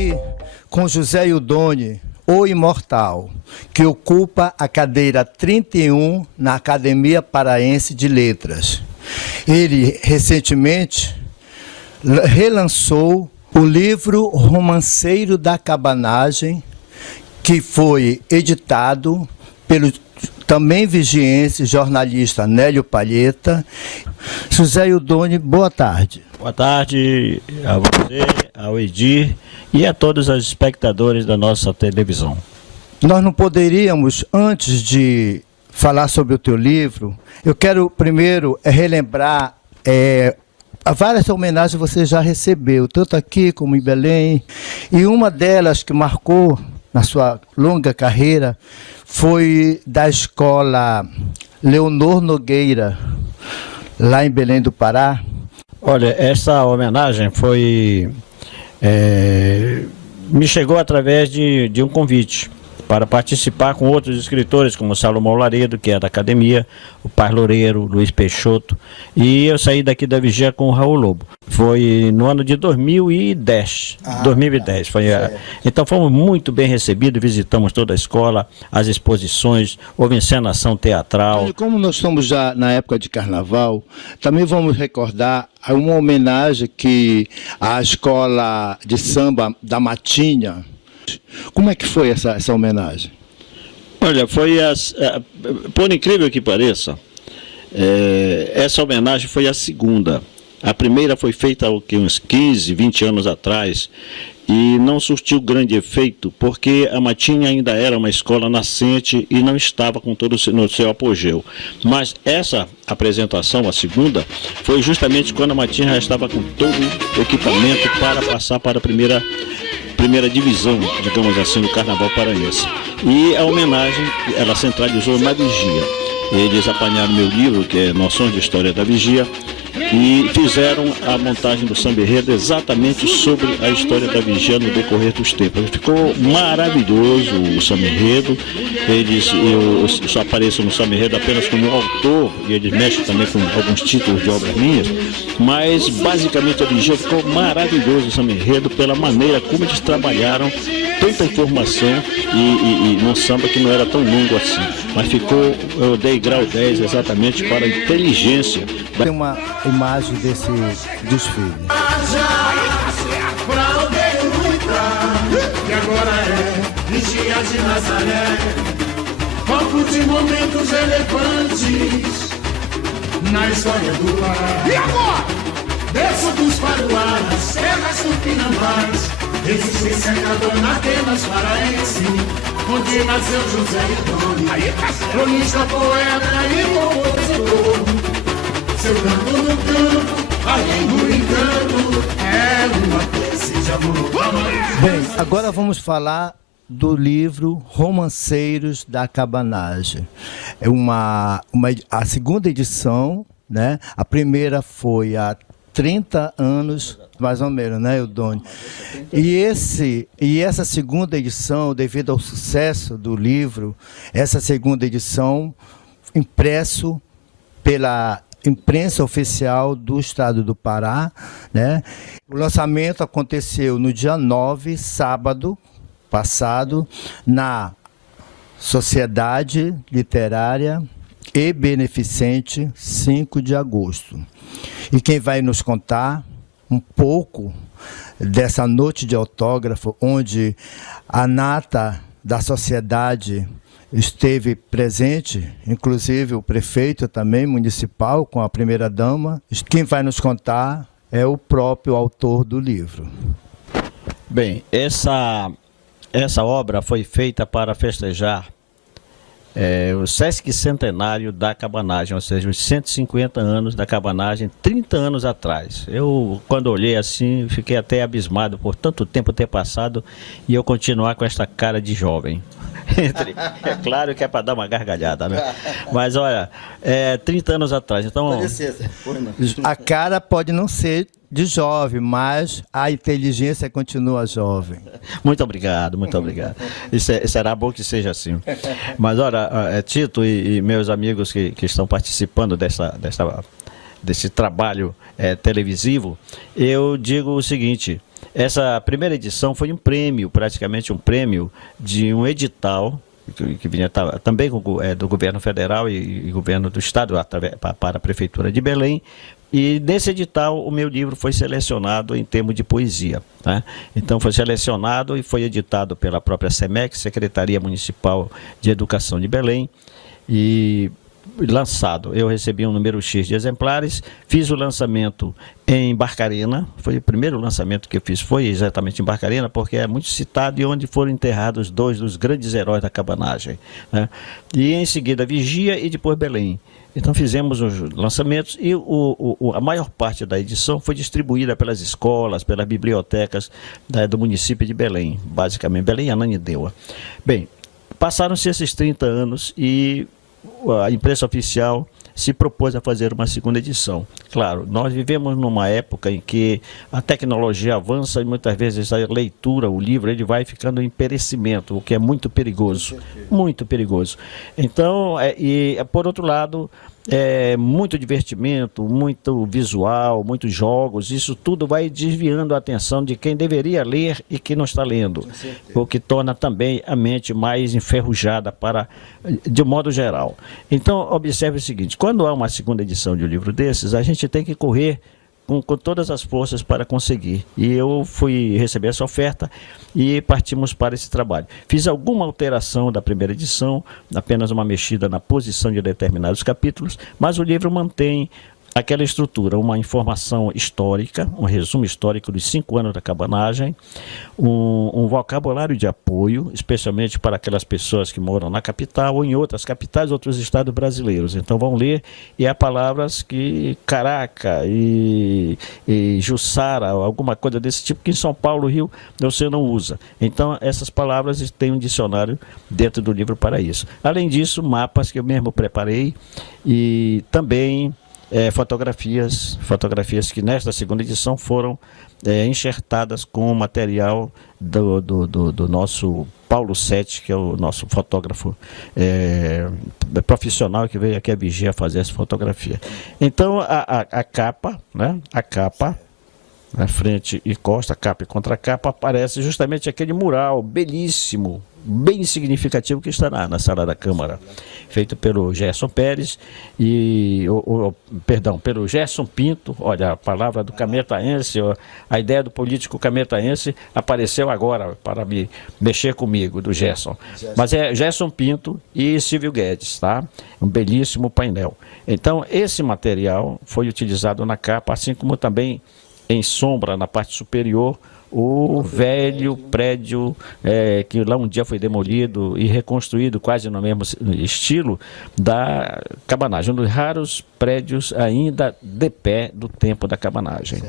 aqui com José Ildone, o Imortal, que ocupa a cadeira 31 na Academia Paraense de Letras. Ele, recentemente, relançou o livro Romanceiro da Cabanagem, que foi editado pelo também vigiense jornalista Nélio Palheta. José Ildone, boa tarde. Boa tarde a você, ao Edir e a todos os espectadores da nossa televisão. Nós não poderíamos, antes de falar sobre o teu livro, eu quero primeiro relembrar várias homenagens que você já recebeu, tanto aqui como em Belém, e uma delas que marcou na sua longa carreira foi da escola Leonor Nogueira, lá em Belém do Pará. Olha, essa homenagem me chegou através de um convite para participar com outros escritores, como Salomão Laredo, que é da academia, o Paz Loureiro, Luiz Peixoto, e eu saí daqui da Vigia com o Raul Lobo. Foi no ano de 2010. Então fomos muito bem recebidos, visitamos toda a escola, as exposições, houve encenação teatral. E como nós estamos já na época de carnaval, também vamos recordar uma homenagem que a escola de samba da Matinha. Como é que foi essa homenagem? Olha, por incrível que pareça, essa homenagem foi a segunda. A primeira foi feita há uns 15, 20 anos atrás e não surtiu grande efeito, porque a Matinha ainda era uma escola nascente e não estava com todo no seu apogeu. Mas essa apresentação, a segunda, foi justamente quando a Matinha já estava com todo o equipamento para passar para a primeira divisão, digamos assim, do Carnaval Paraense. E a homenagem, ela centralizou na Vigia. Eles apanharam meu livro, que é Noções de História da Vigia, e fizeram a montagem do samba enredo exatamente sobre a história da Vigia no decorrer dos tempos. Ficou maravilhoso o samba enredo. Eu só apareço no samba enredo apenas como autor, e eles mexem também com alguns títulos de obras minhas, mas basicamente a Vigia ficou maravilhoso o samba enredo pela maneira como eles trabalharam tanta informação e num samba que não era tão longo assim. Mas eu dei grau 10 exatamente para a inteligência. Tem uma imagem desse desfile. Que agora é Vigia de Nazaré, palco de momentos relevantes na história do Pará. E agora? Berço dos Paruás, terras tupinambás, resistência cravando Atenas paraense, onde nasceu José Ildone, cronista, poeta e compositor. Seu canto no campo, além do encanto, é uma peça de amor. Bem, agora vamos falar do livro Romanceiros da Cabanagem. É a segunda edição, né? A primeira foi há 30 anos, mais ou menos, né, Ildone? E essa segunda edição, devido ao sucesso do livro, essa segunda edição, impresso pela imprensa oficial do estado do Pará, né? O lançamento aconteceu no dia 9, sábado passado, na Sociedade Literária e Beneficente 5 de agosto. E quem vai nos contar um pouco dessa noite de autógrafo, onde a nata da sociedade esteve presente, inclusive o prefeito também municipal, com a primeira-dama. Quem vai nos contar é o próprio autor do livro. Bem, essa obra foi feita para festejar o Sesc Centenário da Cabanagem, ou seja, os 150 anos da Cabanagem, 30 anos atrás. Eu, quando olhei assim, fiquei até abismado por tanto tempo ter passado e eu continuar com esta cara de jovem. É claro que é para dar uma gargalhada, né? Mas olha, 30 anos atrás, então... A cara pode não ser de jovem, mas a inteligência continua jovem. Muito obrigado, muito obrigado. Será bom que seja assim. Mas olha, Tito e meus amigos que estão participando desse trabalho televisivo, eu digo o seguinte: Essa primeira edição foi um prêmio, praticamente um prêmio de um edital que vinha também do governo federal e governo do estado para a prefeitura de Belém. E nesse edital o meu livro foi selecionado em termos de poesia, né? Então foi selecionado e foi editado pela própria SEMEC, Secretaria Municipal de Educação de Belém, e lançado. Eu recebi um número X de exemplares, fiz o lançamento em Barcarena, foi o primeiro lançamento que eu fiz, foi exatamente em Barcarena, porque é muito citado e onde foram enterrados dois dos grandes heróis da cabanagem, né? E em seguida Vigia e depois Belém. Então fizemos os lançamentos e a maior parte da edição foi distribuída pelas escolas, pelas bibliotecas do município de Belém, basicamente, Belém e Ananindeua. Bem, passaram-se esses 30 anos e a imprensa oficial se propôs a fazer uma segunda edição. Claro, nós vivemos numa época em que a tecnologia avança e muitas vezes a leitura, o livro, ele vai ficando em perecimento, o que é muito perigoso. Muito perigoso. Então, por outro lado, muito divertimento, muito visual, muitos jogos, isso tudo vai desviando a atenção de quem deveria ler e que não está lendo, o que torna também a mente mais enferrujada de um modo geral. Então, observe o seguinte, quando há uma segunda edição de um livro desses, a gente tem que correr com todas as forças para conseguir. E eu fui receber essa oferta e partimos para esse trabalho. Fiz alguma alteração da primeira edição, apenas uma mexida na posição de determinados capítulos, mas o livro mantém aquela estrutura, uma informação histórica, um resumo histórico dos 5 anos da cabanagem, um vocabulário de apoio, especialmente para aquelas pessoas que moram na capital ou em outras capitais, outros estados brasileiros. Então vão ler, e há palavras que caraca e jussara, alguma coisa desse tipo, que em São Paulo, Rio, você não usa. Então essas palavras têm um dicionário dentro do livro para isso. Além disso, mapas que eu mesmo preparei e também fotografias que nesta segunda edição foram enxertadas com o material do nosso Paulo Sete, que é o nosso fotógrafo profissional que veio aqui a Vigia fazer essa fotografia. Então a capa, né? A capa, na frente e costa, capa e contracapa, aparece justamente aquele mural belíssimo, bem significativo, que está na sala da Câmara, feito pelo Gerson Pérez pelo Gerson Pinto. Olha, a palavra do cametaense, a ideia do político cametaense apareceu agora para mexer comigo, do Gerson. Mas é Gerson Pinto e Silvio Guedes, tá? Um belíssimo painel. Então, esse material foi utilizado na capa, assim como também em sombra, na parte superior, o velho prédio que lá um dia foi demolido e reconstruído quase no mesmo estilo da cabanagem, um dos raros prédios ainda de pé do tempo da cabanagem.